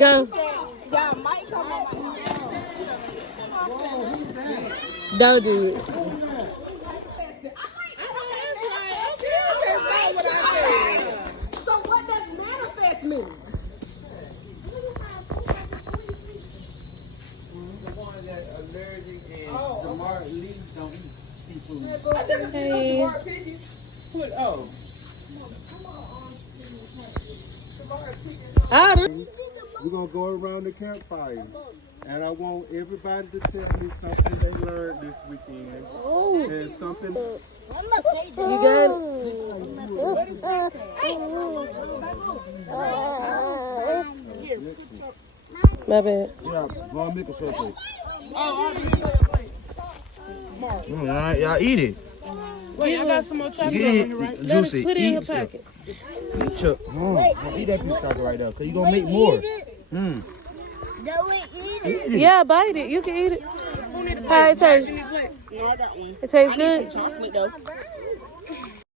Go. Don't do it. That's not what I said. So what does manifest mean? The one that allergic and the mark leaves don't eat seafood. Hey. Oh. We're gonna go around the campfire, and I want everybody to tell me something they learned this weekend. And something. You got it? My bad. Yeah, go and make a shortcake. Y'all eat it. Wait, I got some more chocolate Get it. on here, right? Juicy. Put it in Eat her pocket. Eat Chuck. Eat that piece of chocolate right there, because you're going to make more. Eat it. Yeah, bite it. You can eat it. How it tastes? It tastes good? Chocolate though.